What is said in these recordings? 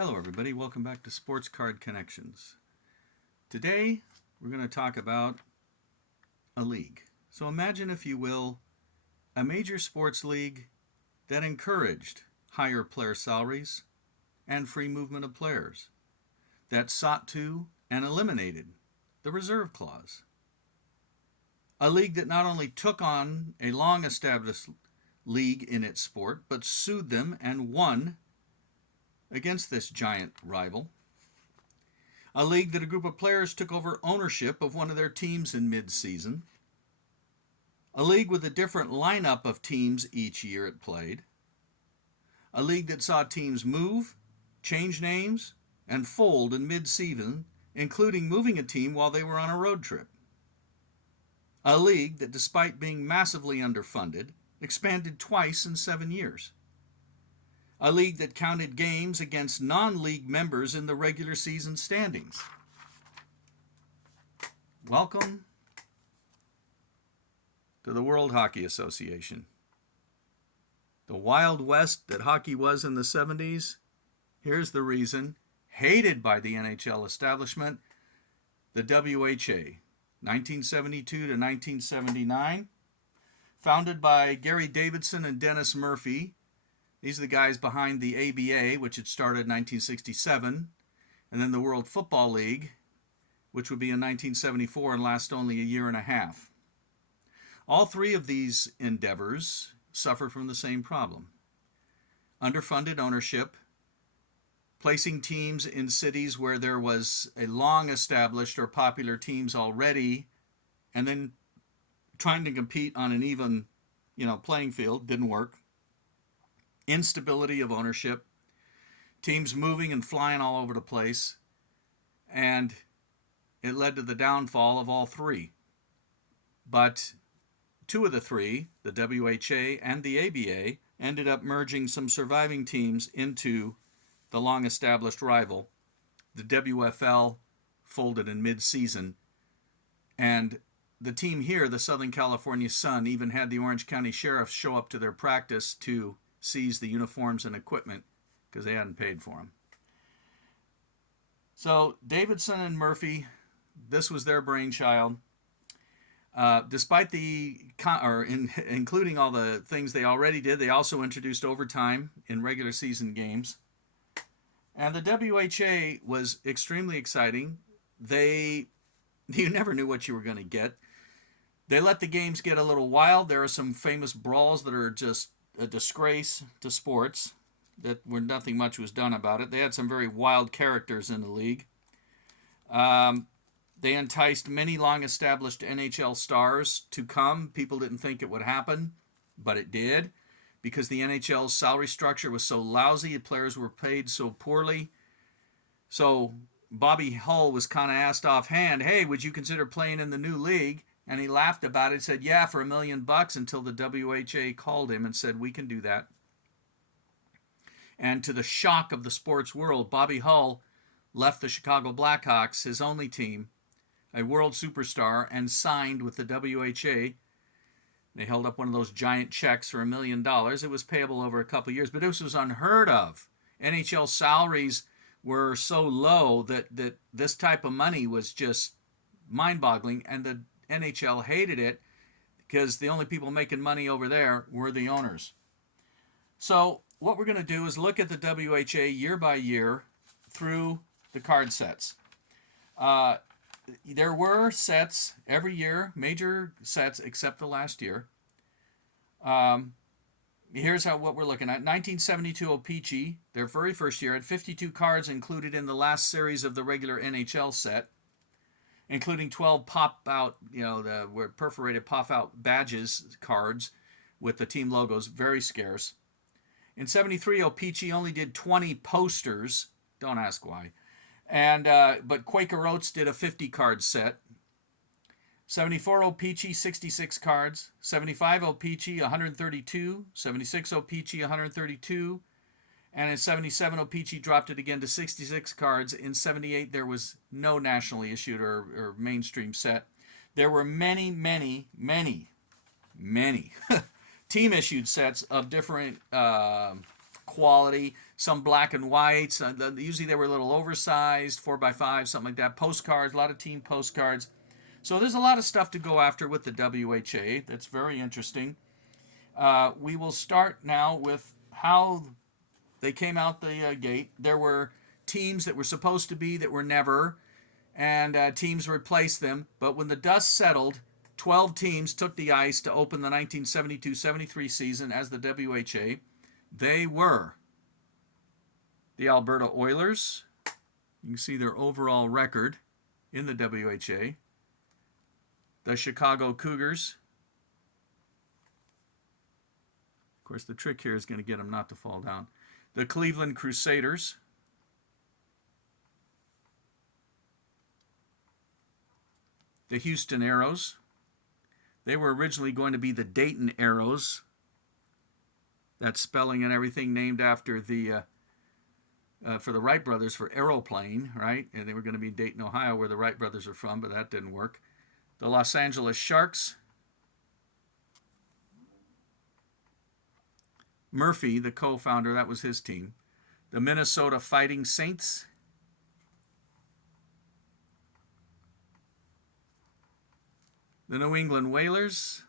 Hello everybody, welcome back to Sports Card Connections. Today we're going to talk about a league. So imagine, if you will, a major sports league that encouraged higher player salaries and free movement of players, that sought to and eliminated the reserve clause. A league that not only took on a long-established league in its sport, but sued them and won against this giant rival. A league that a group of players took over ownership of one of their teams in mid-season. A league with a different lineup of teams each year it played. A league that saw teams move, change names, and fold in mid-season, including moving a team while they were on a road trip. A league that, despite being massively underfunded, expanded twice in 7 years. A league that counted games against non-league members in the regular season standings. Welcome to the World Hockey Association. The Wild West that hockey was in the 70s, here's the reason. Hated by the NHL establishment, the WHA, 1972 to 1979, founded by Gary Davidson and Dennis Murphy. These are the guys behind the ABA, which had started in 1967, and then the World Football League, which would be in 1974 and last only a year and a half. All three of these endeavors suffered from the same problem: underfunded ownership, placing teams in cities where there was a long-established or popular teams already, and then trying to compete on an even, playing field. Didn't work. Instability of ownership, teams moving and flying all over the place, and it led to the downfall of all three. But two of the three, the WHA and the ABA, ended up merging some surviving teams into the long-established rival. The WFL folded in mid-season, and the team here, the Southern California Sun, even had the Orange County Sheriffs show up to their practice to seize the uniforms and equipment because they hadn't paid for them. So Davidson and Murphy, this was their brainchild. Despite including all the things they already did, they also introduced overtime in regular season games. And the WHA was extremely exciting. You never knew what you were going to get. They let the games get a little wild. There are some famous brawls that are just a disgrace to sports, that where nothing much was done about it. They had some very wild characters in the league. They enticed many long-established NHL stars to come. People didn't think it would happen, but it did, because the NHL's salary structure was so lousy, the players were paid so poorly. So Bobby Hull was kind of asked offhand, hey, would you consider playing in the new league? And he laughed about it and said, yeah, for $1 million, until the WHA called him and said, we can do that. And to the shock of the sports world, Bobby Hull left the Chicago Blackhawks, his only team, a world superstar, and signed with the WHA. They held up one of those giant checks for $1 million. It was payable over a couple of years, but this was unheard of. NHL salaries were so low that this type of money was just mind-boggling, and the NHL hated it because the only people making money over there were the owners. So what we're going to do is look at the WHA year by year through the card sets. There were sets every year, major sets except the last year. Here's what we're looking at. 1972 O-Pee-Chee, their very first year, had 52 cards included in the last series of the regular NHL set, including 12 pop-out, the perforated pop-out badges cards with the team logos, very scarce. In 73, O-Pee-Chee only did 20 posters. Don't ask why. But Quaker Oats did a 50-card set. 74 O-Pee-Chee, 66 cards. 75 O-Pee-Chee, 132. 76 O-Pee-Chee, 132. And in 77, O-Pee-Chee dropped it again to 66 cards. In 78, there was no nationally issued or mainstream set. There were many, many, many, many team-issued sets of different quality, some black and whites. Usually they were a little oversized, 4x5, something like that. Postcards, a lot of team postcards. So there's a lot of stuff to go after with the WHA. That's very interesting. We will start now with how they came out the gate. There were teams that were supposed to be that were never, and teams replaced them. But when the dust settled, 12 teams took the ice to open the 1972-73 season as the WHA. They were the Alberta Oilers. You can see their overall record in the WHA. The Chicago Cougars. Of course, the trick here is going to get them not to fall down. The Cleveland Crusaders. The Houston Aeros. They were originally going to be the Dayton Aeros. That spelling and everything named after the for the Wright brothers for aeroplane, right? And they were going to be Dayton, Ohio, where the Wright brothers are from, but that didn't work. The Los Angeles Sharks. Murphy, the co-founder, that was his team. The Minnesota Fighting Saints. The New England Whalers.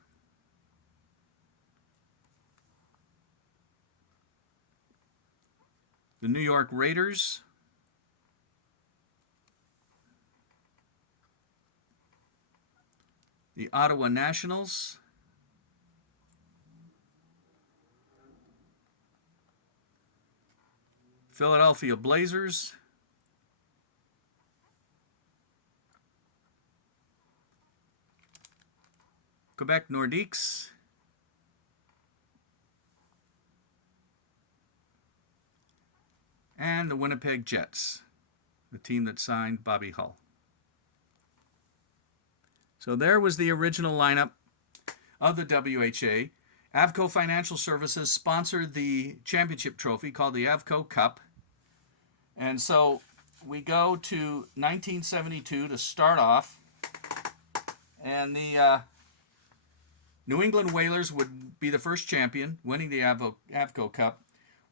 The New York Raiders. The Ottawa Nationals. Philadelphia Blazers. Quebec Nordiques. And the Winnipeg Jets, the team that signed Bobby Hull. So there was the original lineup of the WHA. Avco Financial Services sponsored the championship trophy called the Avco Cup. And so we go to 1972 to start off. And the New England Whalers would be the first champion, winning the Avco Cup.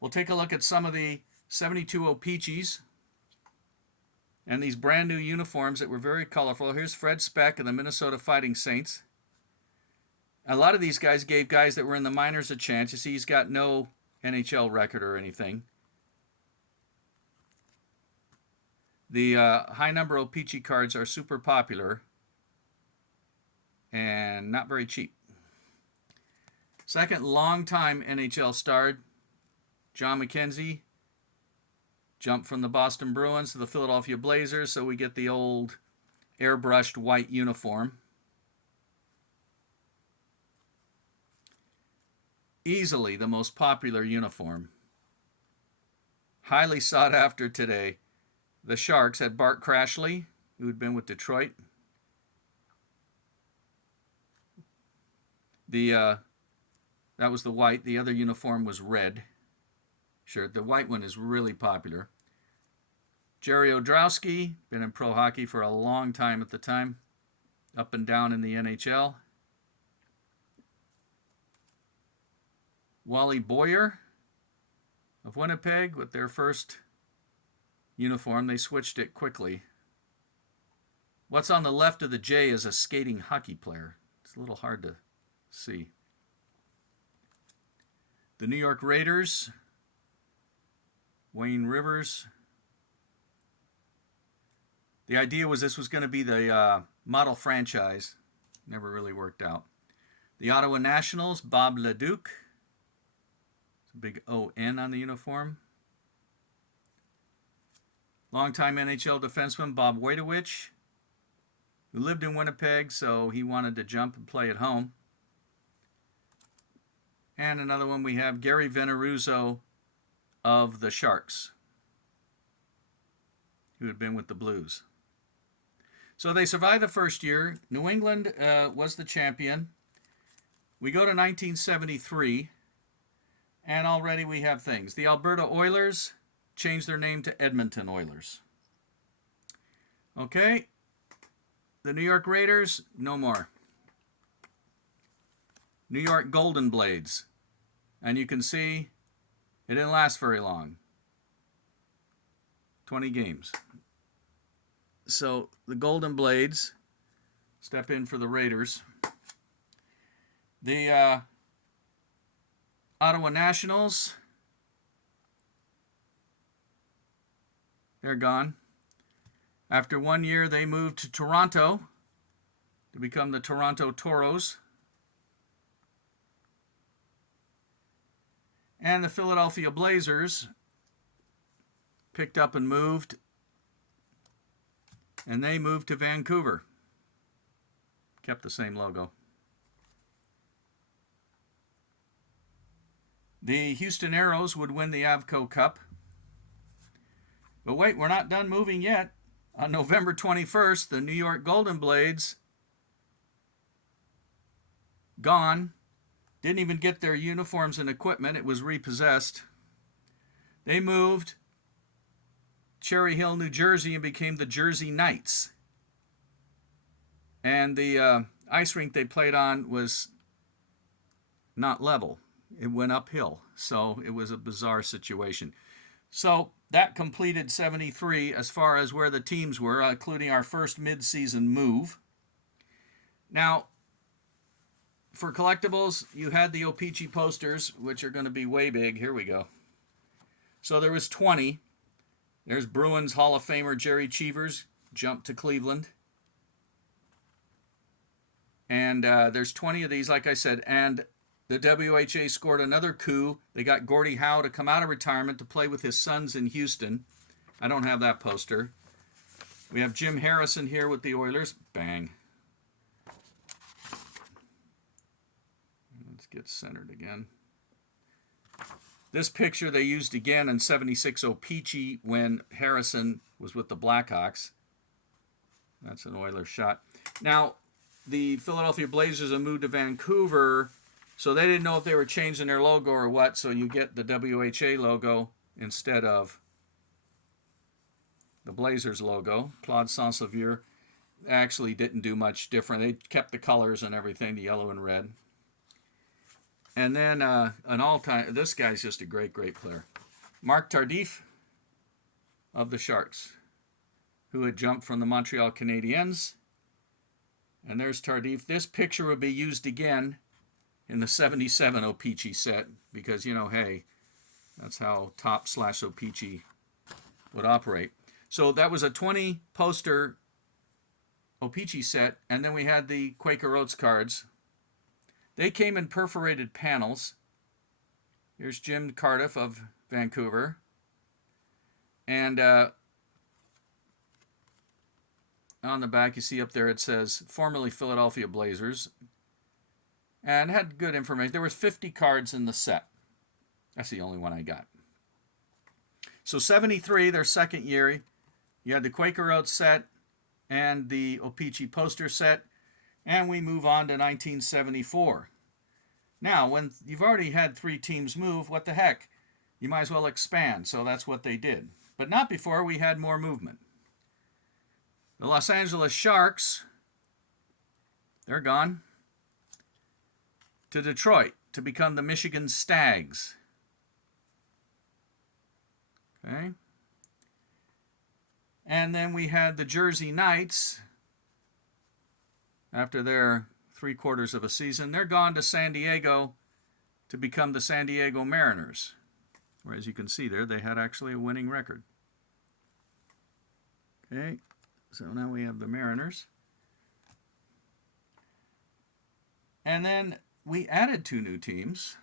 We'll take a look at some of the 72 O-Peaches and these brand new uniforms that were very colorful. Here's Fred Speck and the Minnesota Fighting Saints. A lot of these guys gave guys that were in the minors a chance. You see, he's got no NHL record or anything. The high number O-Peachy cards are super popular and not very cheap. Second long-time NHL star, John McKenzie, jumped from the Boston Bruins to the Philadelphia Blazers, so we get the old airbrushed white uniform. Easily the most popular uniform. Highly sought after today. The Sharks had Bart Crashley, who had been with Detroit. That was the white. The other uniform was red. Sure, the white one is really popular. Jerry Odrowski, been in pro hockey for a long time at the time, up and down in the NHL. Wally Boyer of Winnipeg with their first uniform. They switched it quickly. What's on the left of the J is a skating hockey player. It's a little hard to see. The New York Raiders, Wayne Rivers. The idea was this was going to be the model franchise. Never really worked out. The Ottawa Nationals, Bob Leduc. It's a big O-N on the uniform. Longtime NHL defenseman Bob Wojtowicz, who lived in Winnipeg, so he wanted to jump and play at home. And another one we have, Gary Veneruzzo of the Sharks, who had been with the Blues. So they survived the first year. New England was the champion. We go to 1973, and already we have things. The Alberta Oilers changed their name to Edmonton Oilers. Okay, the New York Raiders, no more. New York Golden Blades. And you can see It didn't last very long. 20 games. So the Golden Blades step in for the Raiders. The Ottawa Nationals, they're gone. After 1 year, they moved to Toronto to become the Toronto Toros. And the Philadelphia Blazers picked up and moved, and they moved to Vancouver. Kept the same logo. The Houston Aeros would win the Avco Cup. But wait, we're not done moving yet. On November 21st, the New York Golden Blades, gone. Didn't even get their uniforms and equipment. It was repossessed. They moved Cherry Hill, New Jersey, and became the Jersey Knights. And the ice rink they played on was not level. It went uphill. So it was a bizarre situation. So that completed 73 as far as where the teams were, including our first mid-season move. Now, for collectibles, you had the O-Pee-Chee posters, which are going to be way big. Here we go. So there was 20. There's Bruins Hall of Famer Jerry Cheevers, jumped to Cleveland. And there's 20 of these, like I said. And the WHA scored another coup. They got Gordie Howe to come out of retirement to play with his sons in Houston. I don't have that poster. We have Jim Harrison here with the Oilers. Bang. Let's get centered again. This picture they used again in 76 O-Pee-Chee when Harrison was with the Blackhawks. That's an Oilers shot. Now, the Philadelphia Blazers have moved to Vancouver, so they didn't know if they were changing their logo or what, so you get the WHA logo instead of the Blazers logo. Claude Saint-Sauveur actually didn't do much different. They kept the colors and everything, the yellow and red. And then an all-time, this guy's just a great, great player. Marc Tardif of the Sharks, who had jumped from the Montreal Canadiens. And there's Tardif. This picture would be used again in the 77 O-Pee-Chee set because, you know, hey, that's how Top/O-Pee-Chee would operate. So that was a 20-poster O-Pee-Chee set, and then we had the Quaker Oats cards. They came in perforated panels. Here's Jim Cardiff of Vancouver. And on the back, you see up there it says, formerly Philadelphia Blazers. And had good information. There was 50 cards in the set. That's the only one I got. So 73, their second year, you had the Quaker Oats set and the O-Pee-Chee poster set. And we move on to 1974. Now, when you've already had 3 teams move, what the heck? You might as well expand. So that's what they did. But not before we had more movement. The Los Angeles Sharks, they're gone. To Detroit to become the Michigan Stags. Okay. And then we had the Jersey Knights. After their 3/4 of a season, they're gone to San Diego to become the San Diego Mariners. Where, as you can see there, they had actually a winning record. Okay, so now we have the Mariners. And then we added 2 new teams.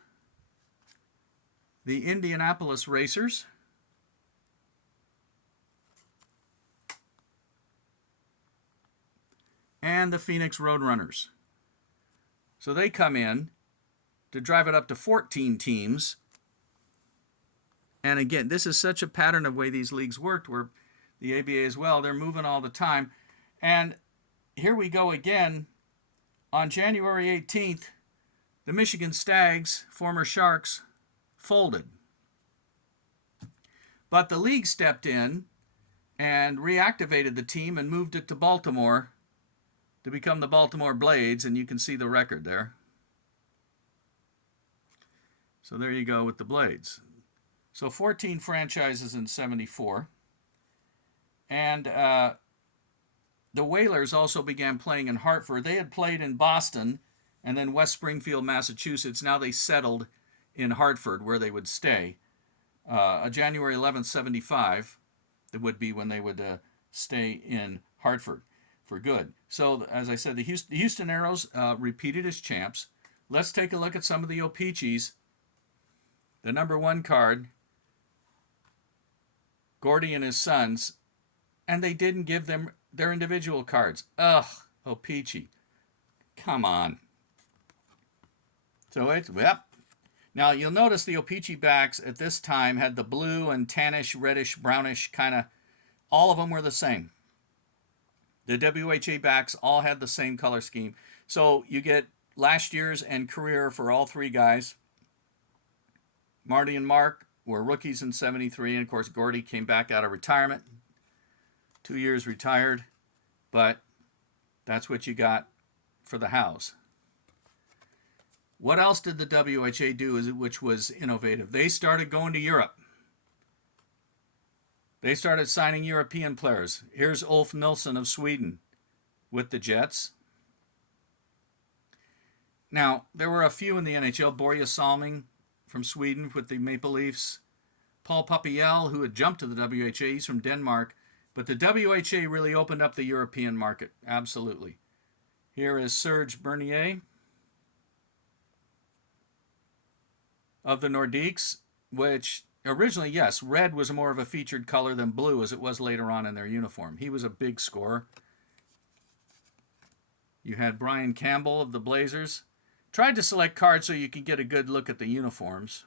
The Indianapolis Racers and the Phoenix Roadrunners. So they come in to drive it up to 14 teams. And again, this is such a pattern of way these leagues worked, where the ABA as well, they're moving all the time. And here we go again. On January 18th, the Michigan Stags, former Sharks, folded. But the league stepped in and reactivated the team and moved it to Baltimore to become the Baltimore Blades, and you can see the record there. So there you go with the Blades. So 14 franchises in 74. And the Whalers also began playing in Hartford. They had played in Boston and then West Springfield, Massachusetts. Now they settled in Hartford, where they would stay. January 11th, 75, it would be when they would stay in Hartford for good. So, as I said, the Houston Aeros repeated as champs. Let's take a look at some of the O-Pee-Chees. The number 1 card, Gordy and his sons, and they didn't give them their individual cards. Ugh, O-Pee-Chee. Come on. So it's, yep. Now you'll notice the O-Pee-Chee backs at this time had the blue and tannish, reddish, brownish kind of, all of them were the same. The WHA backs all had the same color scheme. So you get last year's and career for all 3 guys. Marty and Mark were rookies in 73, and of course Gordy came back out of retirement. 2 years retired, but that's what you got for the house. What else did the WHA do, which was innovative? They started going to Europe. They started signing European players. Here's Ulf Nilsson of Sweden with the Jets. Now, there were a few in the NHL. Börje Salming from Sweden with the Maple Leafs. Paul Papiel, who had jumped to the WHA, he's from Denmark. But the WHA really opened up the European market, absolutely. Here is Serge Bernier of the Nordiques, which originally, yes, red was more of a featured color than blue as it was later on in their uniform. He was a big scorer. You had Brian Campbell of the Blazers. Tried to select cards so you could get a good look at the uniforms.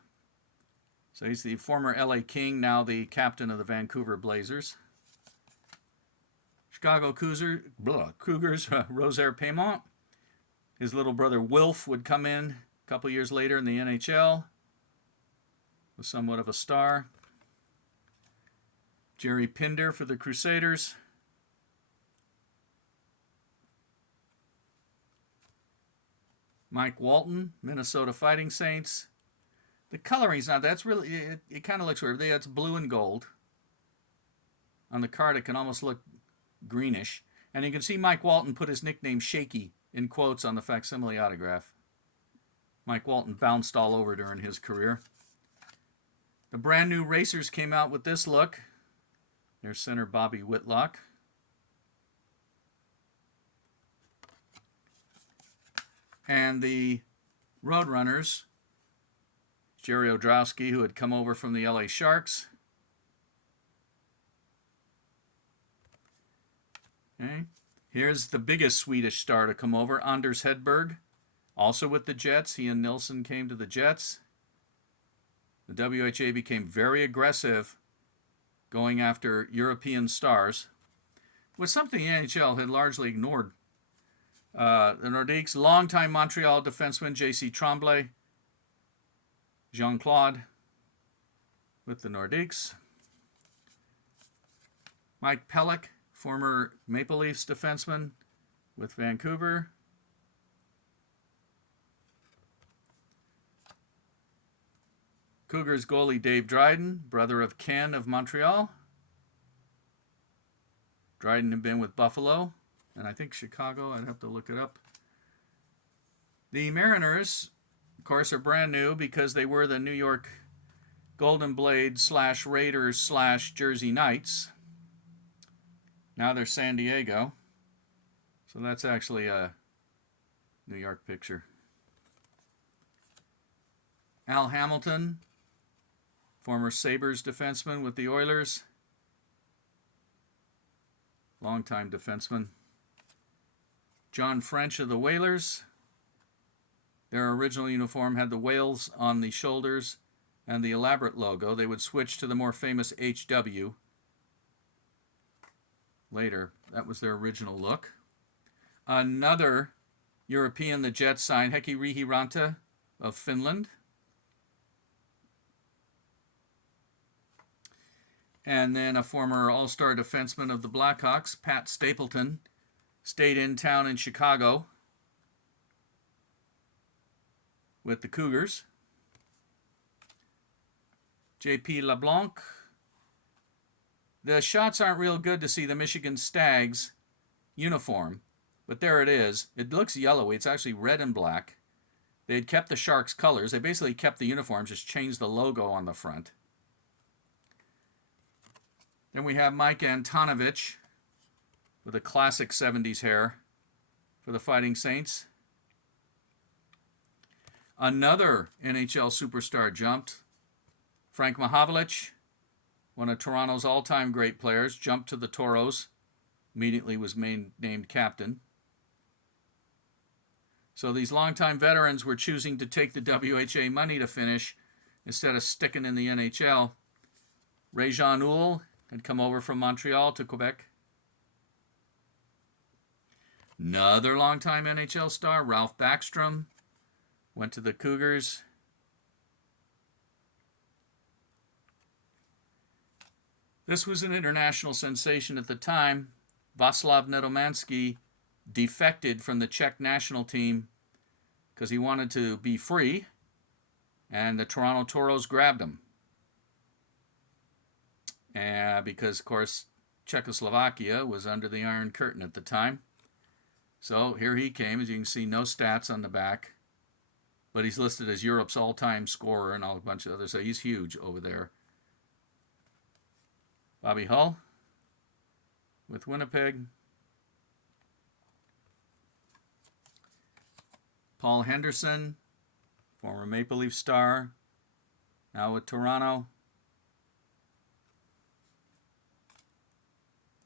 So he's the former LA King, now the captain of the Vancouver Blazers. Chicago Cougars, Rosaire Paymont. His little brother Wilf would come in a couple years later in the NHL. Was somewhat of a star. Jerry Pinder for the Crusaders. Mike Walton, Minnesota Fighting Saints. The coloring's not, that's really, it kind of looks weird. It's blue and gold. On the card, it can almost look greenish. And you can see Mike Walton put his nickname Shaky in quotes on the facsimile autograph. Mike Walton bounced all over during his career. The brand new Racers came out with this look. There's center Bobby Whitlock. And the Roadrunners, Jerry Odrowski, who had come over from the LA Sharks. Okay. Here's the biggest Swedish star to come over, Anders Hedberg, also with the Jets. He and Nilsson came to the Jets. The WHA became very aggressive going after European stars, was something the NHL had largely ignored. The Nordiques, longtime Montreal defenseman J.C. Tremblay, Jean-Claude with the Nordiques. Mike Pelech, former Maple Leafs defenseman with Vancouver. Cougars goalie Dave Dryden, brother of Ken of Montreal. Dryden had been with Buffalo, and I think Chicago. I'd have to look it up. The Mariners, of course, are brand new because they were the New York Golden Blades / Raiders / Jersey Knights. Now they're San Diego. So that's actually a New York picture. Al Hamilton, former Sabres defenseman with the Oilers. Longtime defenseman. John French of the Whalers. Their original uniform had the whales on the shoulders and the elaborate logo. They would switch to the more famous HW later. That was their original look. Another European the Jets signed, Heikki Rihiranta of Finland. And then a former all-star defenseman of the Blackhawks, Pat Stapleton, stayed in town in Chicago with the Cougars. J.P. LeBlanc. The shots aren't real good to see the Michigan Stags uniform, but there it is. It looks yellowy. It's actually red and black. They had kept the Sharks' colors. They basically kept the uniforms, just changed the logo on the front. Then we have Mike Antonovich with a classic 70s hair for the Fighting Saints. Another NHL superstar jumped. Frank Mahovlich, one of Toronto's all-time great players, jumped to the Toros. Immediately was named captain. So these longtime veterans were choosing to take the WHA money to finish instead of sticking in the NHL. Réjean Houle had come over from Montreal to Quebec. Another longtime NHL star, Ralph Backstrom, went to the Cougars. This was an international sensation at the time. Václav Nedomansky defected from the Czech national team because he wanted to be free, and the Toronto Toros grabbed him. Because, of course, Czechoslovakia was under the Iron Curtain at the time. So here he came. As you can see, no stats on the back, but he's listed as Europe's all-time scorer and a bunch of others, so he's huge over there. Bobby Hull with Winnipeg. Paul Henderson, former Maple Leaf star, now with Toronto.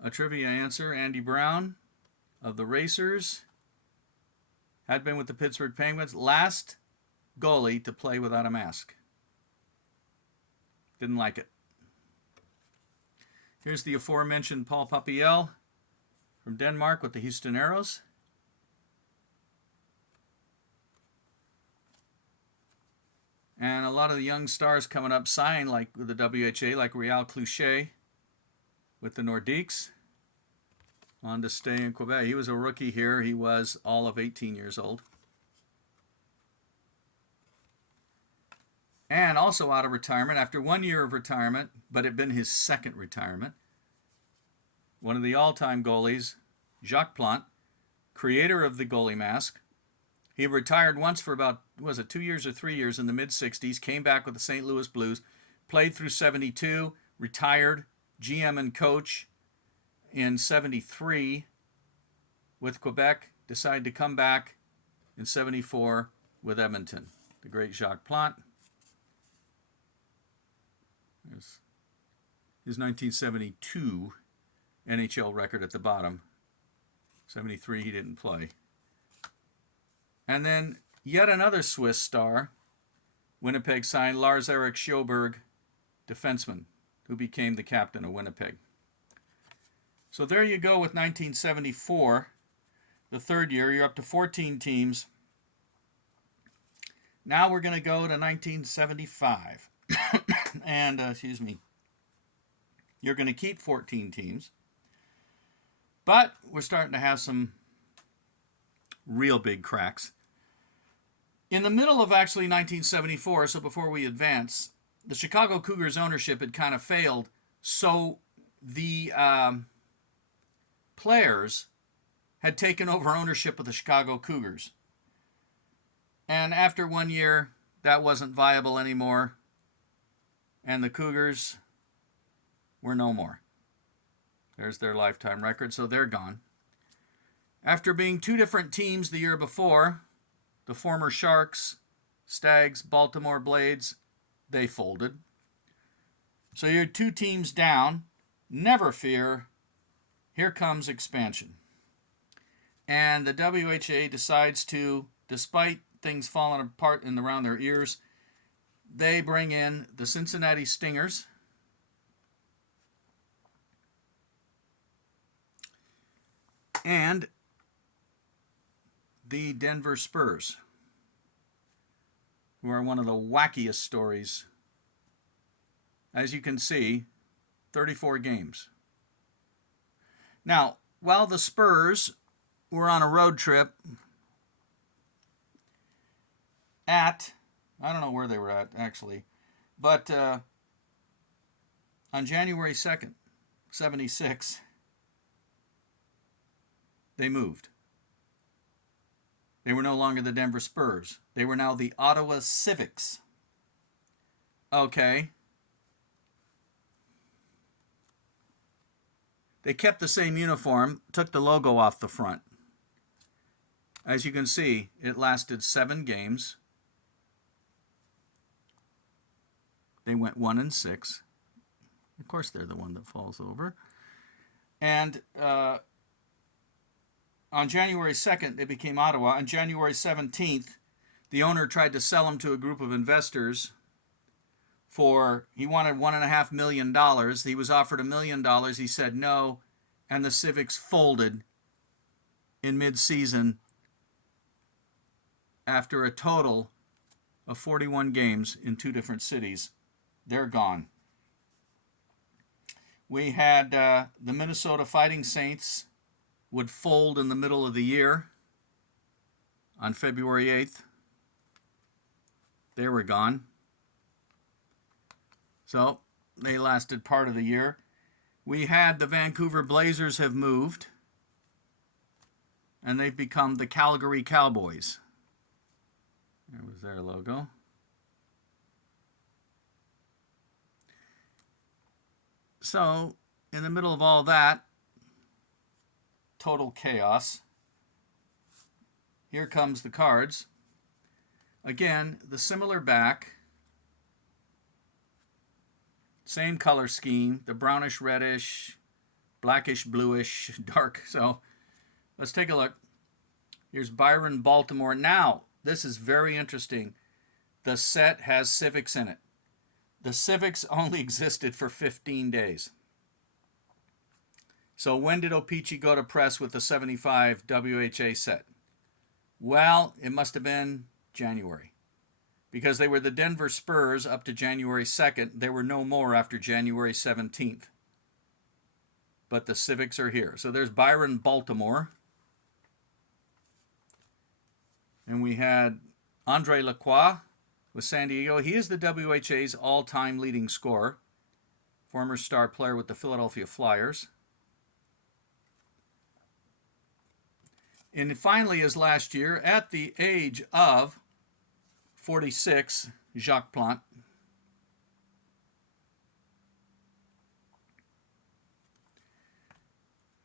A trivia answer, Andy Brown of the Racers had been with the Pittsburgh Penguins. Last goalie to play without a mask. Didn't like it. Here's the aforementioned Paul Papiel from Denmark with the Houston Aeros. And a lot of the young stars coming up sign like with the WHA, like Réal Cloutier with the Nordiques. On to stay in Quebec. He was a rookie here. He was all of 18 years old. And also out of retirement, after 1 year of retirement, but it had been his second retirement, one of the all-time goalies, Jacques Plante, creator of the goalie mask. He retired once for about, was it 2 years or 3 years in the mid-60s, came back with the St. Louis Blues, played through 72, retired, GM and coach in 73 with Quebec, decided to come back in 74 with Edmonton. The great Jacques Plante. There's his 1972 NHL record at the bottom. 73 he didn't play. And then yet another Swiss star, Winnipeg signed Lars-Erik Sjöberg, defenseman, who became the captain of Winnipeg. So there you go with 1974, the third year. You're up to 14 teams. Now we're going to go to 1975. And, you're going to keep 14 teams. But we're starting to have some real big cracks. In the middle of actually 1974, so before we advance, the Chicago Cougars ownership had kind of failed. So the players had taken over ownership of the Chicago Cougars. And after 1 year, that wasn't viable anymore. And the Cougars were no more. There's their lifetime record, so they're gone. After being two different teams the year before, the former Sharks, Stags, Baltimore Blades, they folded. So you're 2 teams down. Never fear. Here comes expansion. And the WHA decides to, despite things falling apart and around their ears, they bring in the Cincinnati Stingers, and the Denver Spurs, who are one of the wackiest stories. As you can see, 34 games. Now, while the Spurs were on a road trip at, I don't know where they were at actually, but On January 2nd, 76, they moved. They were no longer the Denver Spurs. They were now the Ottawa Civics. Okay. They kept the same uniform, took the logo off the front. As you can see, it lasted 7 games. They went 1-6. Of course, they're the one that falls over. And on January 2nd, they became Ottawa. On January 17th, the owner tried to sell them to a group of investors he wanted $1.5 million. He was offered $1 million. He said no, and the Civics folded in mid-season after a total of 41 games in 2 different cities. They're gone. We had the Minnesota Fighting Saints would fold in the middle of the year on February 8th. They were gone. So they lasted part of the year. We had the Vancouver Blazers have moved, and they've become the Calgary Cowboys. There was their logo. So, in the middle of all that, total chaos, here comes the Cards. Again, the similar back, same color scheme, the brownish reddish, blackish bluish, dark. So let's take a look. Here's Byron, Baltimore. Now, this is very interesting. The set has Civics in it. The Civics only existed for 15 days. So when did O-Pee-Chee go to press with the 75 WHA set? Well, it must have been January, because they were the Denver Spurs up to January 2nd. There were no more after January 17th. But the Civics are here. So there's Byron, Baltimore. And we had Andre Lacroix with San Diego. He is the WHA's all-time leading scorer, former star player with the Philadelphia Flyers. And finally, as last year, at the age of 46, Jacques Plante.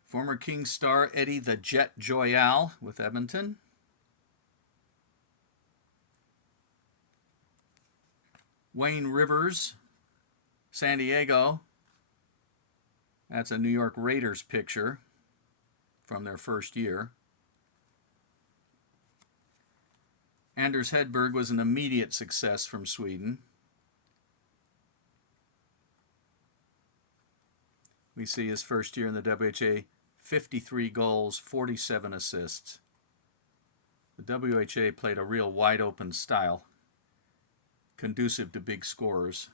Former Kings star Eddie the Jet Joyal with Edmonton. Wayne Rivers, San Diego. That's a New York Raiders picture from their first year. Anders Hedberg was an immediate success from Sweden. We see his first year in the WHA, 53 goals, 47 assists. The WHA played a real wide-open style, conducive to big scorers.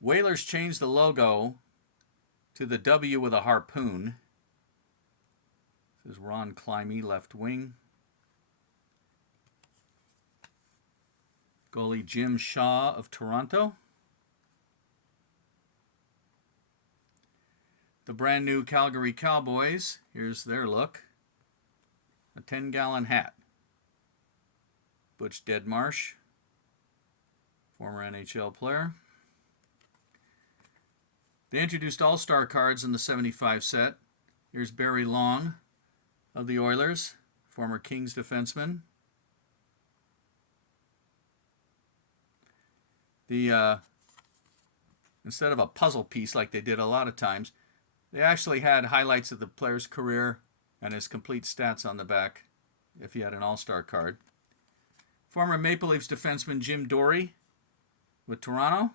Whalers changed the logo to the W with a harpoon. This is Ron Climie, left wing. Goalie Jim Shaw of Toronto. The brand new Calgary Cowboys, here's their look. A 10-gallon hat. Butch Deadmarsh, former NHL player. They introduced all-star cards in the 75 set. Here's Barry Long of the Oilers, former Kings defenseman. Instead of a puzzle piece like they did a lot of times, they actually had highlights of the player's career and his complete stats on the back if he had an all-star card. Former Maple Leafs defenseman Jim Dory with Toronto.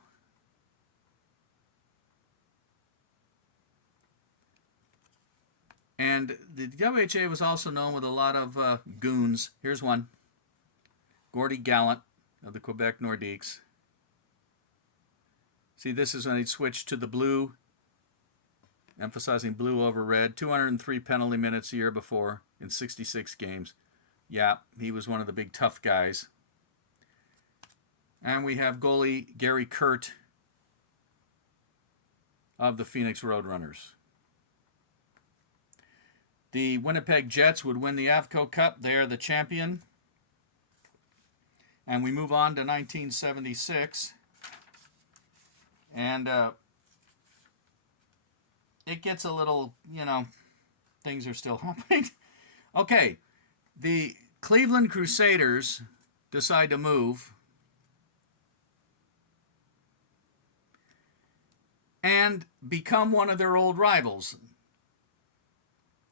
And the WHA was also known with a lot of goons. Here's one. Gordie Gallant of the Quebec Nordiques. See, this is when he switched to the blue, emphasizing blue over red. 203 penalty minutes a year before in 66 games. Yeah, he was one of the big tough guys. And we have goalie Gary Kurt of the Phoenix Roadrunners. The Winnipeg Jets would win the Avco Cup. They are the champion. And we move on to 1976. And it gets a little, things are still happening. Okay, the Cleveland Crusaders decide to move. And become one of their old rivals.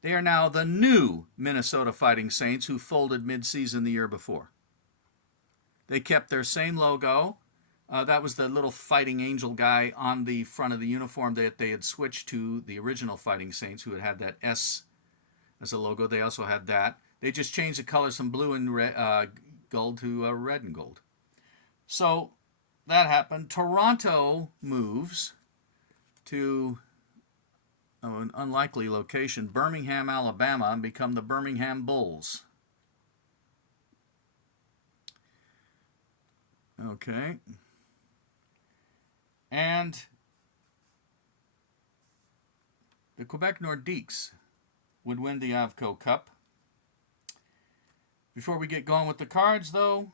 They are now the new Minnesota Fighting Saints, who folded mid-season the year before. They kept their same logo. That was the little fighting angel guy on the front of the uniform that they had switched to the original Fighting Saints, who had that S as a logo. They also had that. They just changed the colors from blue and gold to red and gold. So that happened. Toronto moves to an unlikely location, Birmingham, Alabama, and become the Birmingham Bulls. Okay. And the Quebec Nordiques would win the Avco Cup. Before we get going with the cards, though,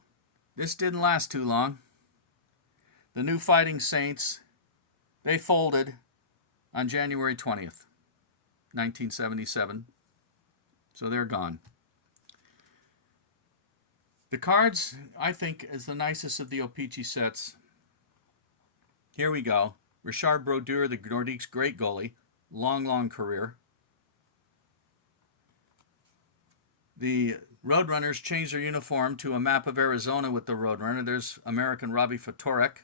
this didn't last too long. The new Fighting Saints, they folded on January 20th, 1977. So they're gone. The cards, I think, is the nicest of the O-Pee-Chee sets. Here we go. Richard Brodeur, the Nordiques' great goalie. Long career. The Roadrunners changed their uniform to a map of Arizona with the Roadrunner. There's American Robbie Ftorek.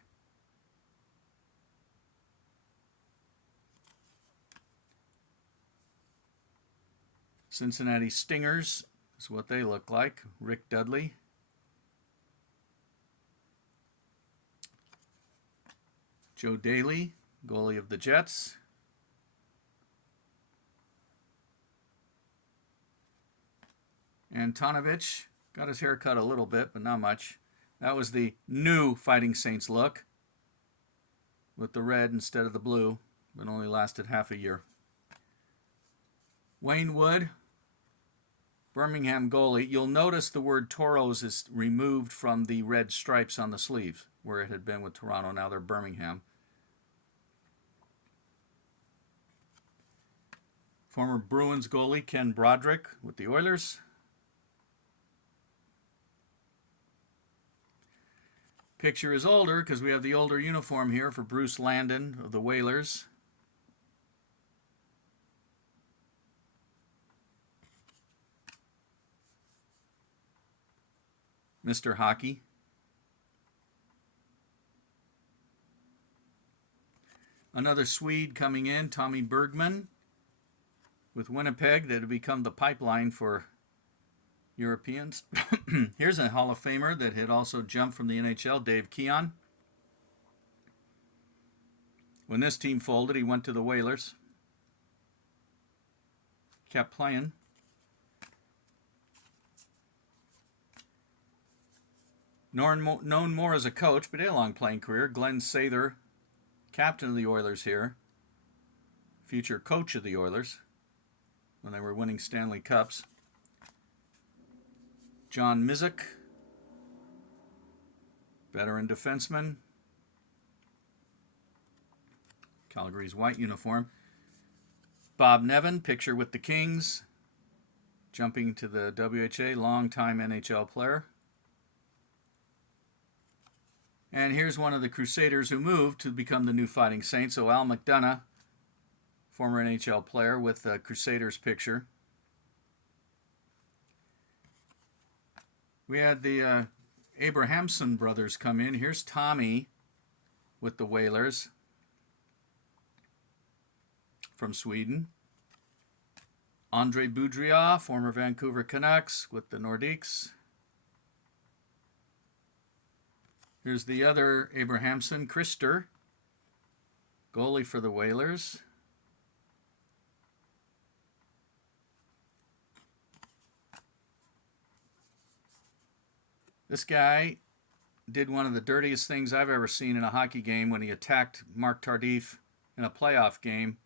Cincinnati Stingers is what they look like. Rick Dudley. Joe Daly, goalie of the Jets. Antonovich got his hair cut a little bit, but not much. That was the new Fighting Saints look with the red instead of the blue, but only lasted half a year. Wayne Wood, Birmingham goalie. You'll notice the word Toros is removed from the red stripes on the sleeves, where it had been with Toronto. Now they're Birmingham. Former Bruins goalie Ken Broderick with the Oilers. Picture is older because we have the older uniform here for Bruce Landon of the Whalers. Mr. Hockey. Another Swede coming in, Tommy Bergman, with Winnipeg, that had become the pipeline for Europeans. Here's a Hall of Famer that had also jumped from the NHL, Dave Keon. When this team folded, he went to the Whalers. Kept playing. Known more as a coach, but he had a long playing career. Glenn Sather, captain of the Oilers here. Future coach of the Oilers when they were winning Stanley Cups. John Mizik, veteran defenseman. Calgary's white uniform. Bob Nevin, picture with the Kings. Jumping to the WHA, longtime NHL player. And here's one of the Crusaders who moved to become the new Fighting Saints. So Al McDonough, former NHL player, with the Crusaders picture. We had the Abrahamson brothers come in. Here's Tommy with the Whalers from Sweden. Andre Boudria, former Vancouver Canucks, with the Nordiques. Here's the other Abrahamson, Krister, goalie for the Whalers. This guy did one of the dirtiest things I've ever seen in a hockey game when he attacked Mark Tardif in a playoff game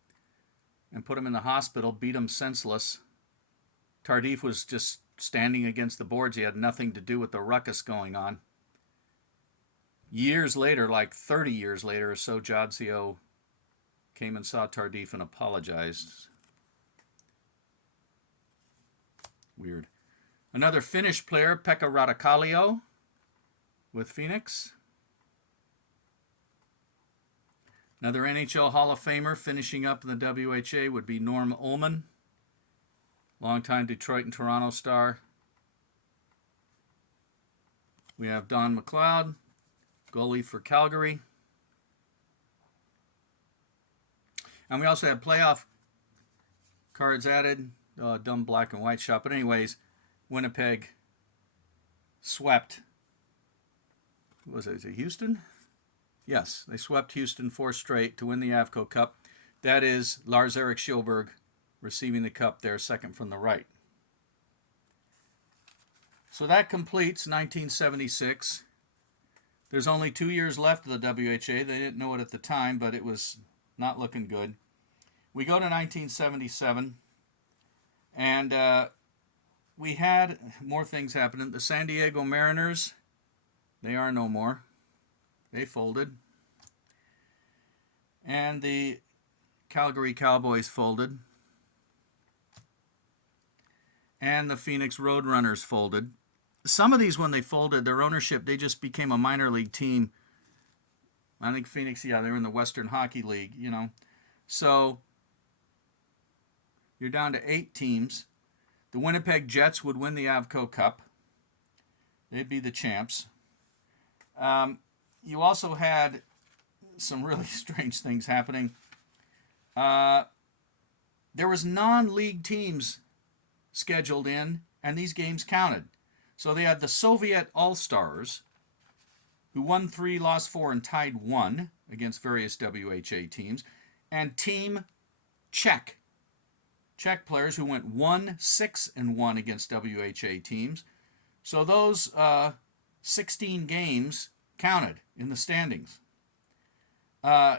and put him in the hospital, beat him senseless. Tardif was just standing against the boards. He had nothing to do with the ruckus going on. Years later, like 30 years later or so, Jodzio came and saw Tardif and apologized. Weird. Another Finnish player, Pekka Radikallio, with Phoenix. Another NHL Hall of Famer finishing up in the WHA would be Norm Ullman, longtime Detroit and Toronto star. We have Don McLeod, goalie for Calgary. And we also have playoff cards added. Dumb black and white shot. But anyways, Winnipeg swept. Was it Houston? Yes, they swept Houston 4 straight to win the Avco Cup. That is Lars-Erik Kjellberg receiving the cup there, second from the right. So that completes 1976. There's only 2 years left of the WHA. They didn't know it at the time, but it was not looking good. We go to 1977, and we had more things happening. The San Diego Mariners, they are no more. They folded. And the Calgary Cowboys folded. And the Phoenix Roadrunners folded. Some of these, when they folded, their ownership, they just became a minor league team. I think Phoenix, yeah, they were in the Western Hockey League, you know. So you're down to 8 teams. The Winnipeg Jets would win the Avco Cup. They'd be the champs. You also had some really strange things happening. There was non-league teams scheduled in, and these games counted. So they had the Soviet All-Stars, who won 3, lost 4, and tied 1 against various WHA teams, and Team Czech. Czech players who went 1-6-1 against WHA teams. So those 16 games counted in the standings.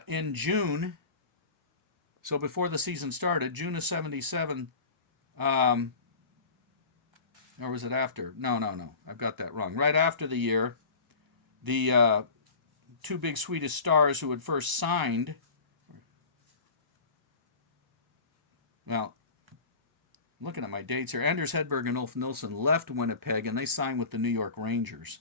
In June, so before the season started, June of 77, or was it after? No, I've got that wrong. Right after the year, the 2 big Swedish stars who had first signed, well, looking at my dates here, Anders Hedberg and Ulf Nilsson left Winnipeg and they signed with the New York Rangers.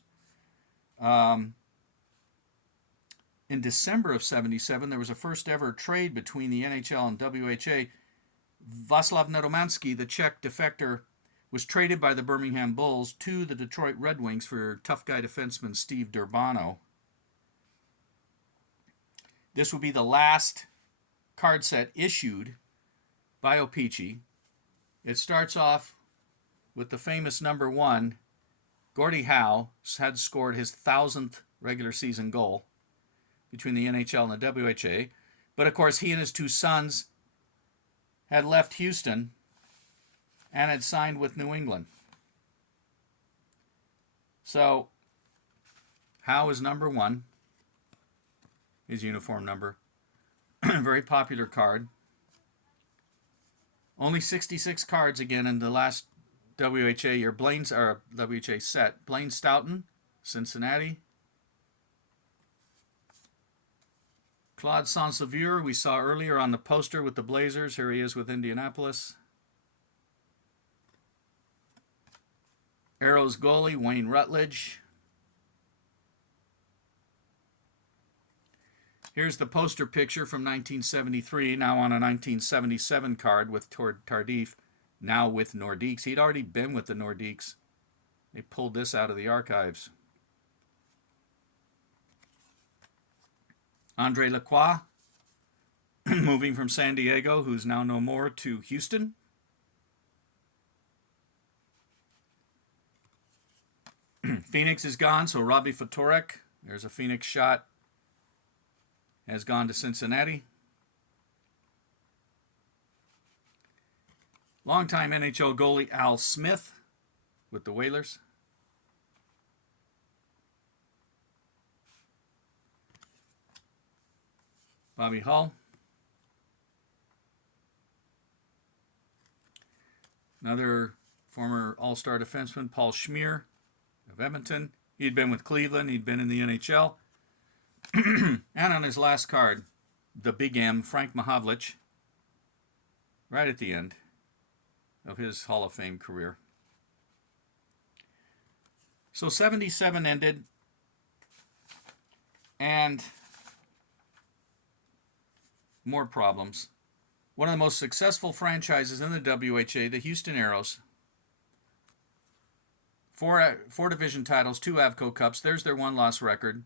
In December of 77, there was a first ever trade between the NHL and WHA. Václav Nedomansky, the Czech defector, was traded by the Birmingham Bulls to the Detroit Red Wings for tough guy defenseman Steve Durbano. This will be the last card set issued by O-Pee-Chee. It starts off with the famous number 1. Gordie Howe had scored his 1,000th regular season goal between the NHL and the WHA. But of course, he and his 2 sons had left Houston and had signed with New England. So, Howe is number 1, his uniform number. Very popular card. Only 66 cards again in the last WHA year. WHA set. Blaine Stoughton, Cincinnati. Claude Saint-Sauveur, we saw earlier on the poster with the Blazers. Here he is with Indianapolis. Arrows goalie, Wayne Rutledge. Here's the poster picture from 1973, now on a 1977 card with Tardif, now with Nordiques. He'd already been with the Nordiques. They pulled this out of the archives. Andre Lacroix, moving from San Diego, who's now no more, to Houston. Phoenix is gone, so Robbie Ftorek, there's a Phoenix shot, has gone to Cincinnati. Longtime NHL goalie Al Smith with the Whalers. Bobby Hull, Another former All-Star defenseman, Paul Schmier of Edmonton. He'd been with Cleveland. He'd been in the NHL. And on his last card, the Big M, Frank Mahovlich, right at the end of his Hall of Fame career. So 77 ended, and more problems. One of the most successful franchises in the WHA, the Houston Aeros. Four division titles, 2 Avco Cups. There's their one-loss record.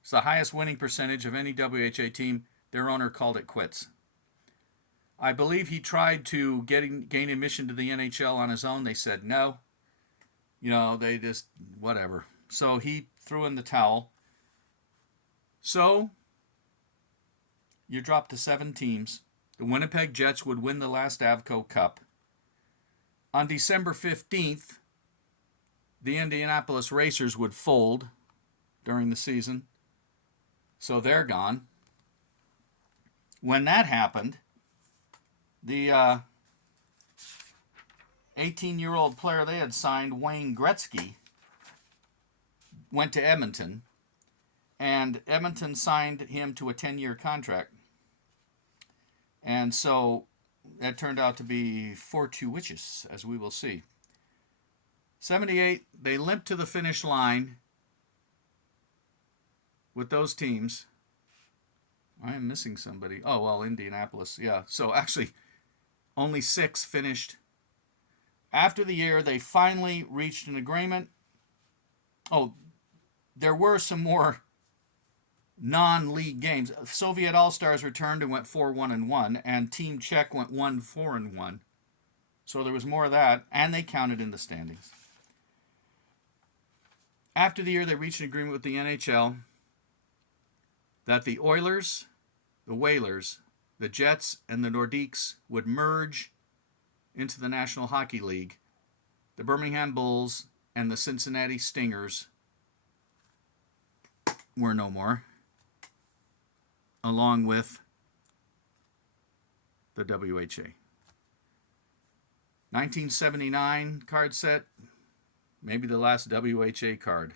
It's the highest winning percentage of any WHA team. Their owner called it quits. I believe he tried to gain admission to the NHL on his own. They said no. They just, whatever. So he threw in the towel. So you drop to 7 teams. The Winnipeg Jets would win the last Avco Cup. On December 15th, the Indianapolis Racers would fold during the season. So they're gone. When that happened, the 18-year-old player they had signed, Wayne Gretzky, went to Edmonton, and Edmonton signed him to a 10-year contract. And so that turned out to be fortuitous, as we will see. 78, they limped to the finish line with those teams. I am missing somebody. Oh, well, Indianapolis, yeah. So actually, only 6 finished. After the year, they finally reached an agreement. Oh, there were some more non-league games. Soviet All-Stars returned and went 4-1-1, and Team Czech went 1-4-1. So there was more of that, and they counted in the standings. After the year, they reached an agreement with the NHL that the Oilers, the Whalers, the Jets, and the Nordiques would merge into the National Hockey League. The Birmingham Bulls and the Cincinnati Stingers were no more, along with the WHA. 1979 card set, maybe the last WHA card.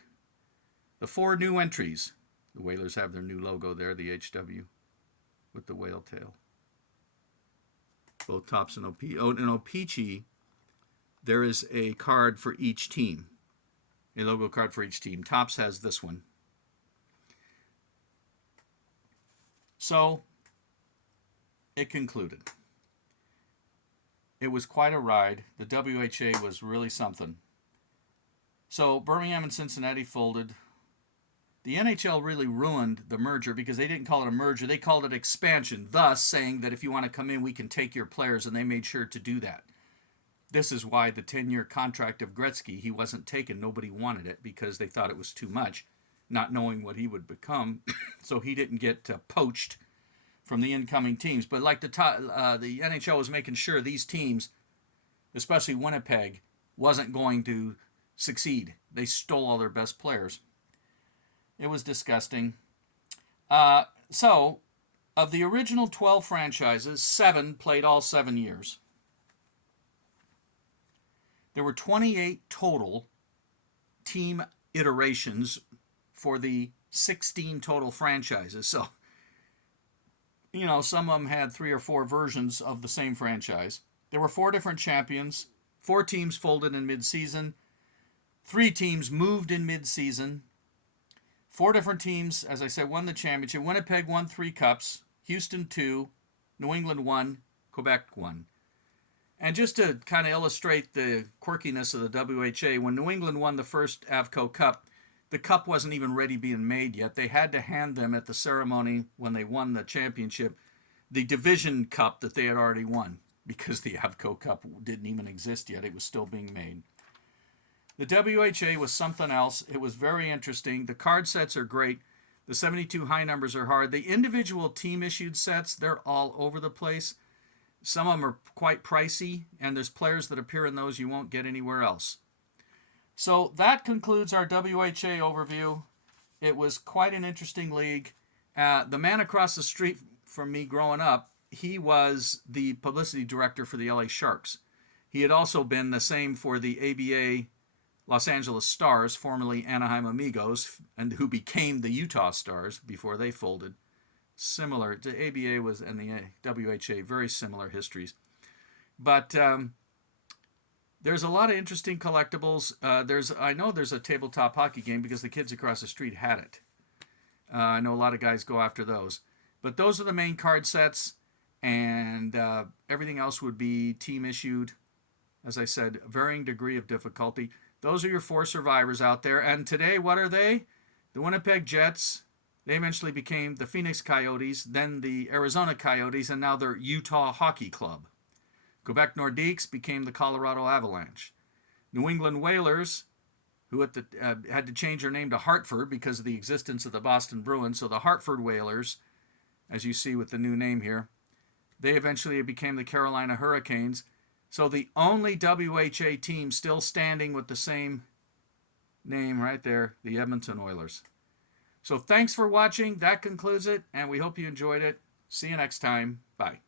The 4 new entries. The Whalers have their new logo there, the HW, with the whale tail. Both Tops and in O-Pee-Chee, there is a card for each team. A logo card for each team. Tops has this one. So, it concluded. It was quite a ride. The WHA was really something. So, Birmingham and Cincinnati folded. The NHL really ruined the merger because they didn't call it a merger. They called it expansion, thus saying that if you want to come in, we can take your players, and they made sure to do that. This is why the 10-year contract of Gretzky, he wasn't taken. Nobody wanted it because they thought it was too much, not knowing what he would become. So he didn't get poached from the incoming teams. But like the NHL was making sure these teams, especially Winnipeg, wasn't going to succeed. They stole all their best players. It was disgusting. So, of the original 12 franchises, 7 played all 7 years. There were 28 total team iterations for the 16 total franchises. So, some of them had 3 or 4 versions of the same franchise. There were 4 different champions. 4 teams folded in mid-season. 3 teams moved in mid-season. 4 different teams, as I said, won the championship. Winnipeg won 3 cups. Houston 2. New England 1. Quebec 1. And just to kind of illustrate the quirkiness of the WHA, when New England won the first Avco Cup, the cup wasn't even ready being made yet. They had to hand them at the ceremony when they won the championship the division cup that they had already won because the Avco Cup didn't even exist yet. It was still being made. The WHA was something else. It was very interesting. The card sets are great. The 72 high numbers are hard. The individual team-issued sets, they're all over the place. Some of them are quite pricey, and there's players that appear in those you won't get anywhere else. So that concludes our WHA overview. It was quite an interesting league. The man across the street from me growing up, he was the publicity director for the LA Sharks. He had also been the same for the ABA Los Angeles Stars, formerly Anaheim Amigos, and who became the Utah Stars before they folded. Similar, the ABA was and the WHA, very similar histories. But there's a lot of interesting collectibles. I know there's a tabletop hockey game because the kids across the street had it. I know a lot of guys go after those. But those are the main card sets, and everything else would be team issued. As I said, varying degree of difficulty. Those are your 4 survivors out there. And today, what are they? The Winnipeg Jets. They eventually became the Phoenix Coyotes, then the Arizona Coyotes, and now they're Utah Hockey Club. Quebec Nordiques became the Colorado Avalanche. New England Whalers, who had to change their name to Hartford because of the existence of the Boston Bruins, so the Hartford Whalers, as you see with the new name here, they eventually became the Carolina Hurricanes. So the only WHA team still standing with the same name right there, the Edmonton Oilers. So thanks for watching. That concludes it, and we hope you enjoyed it. See you next time. Bye.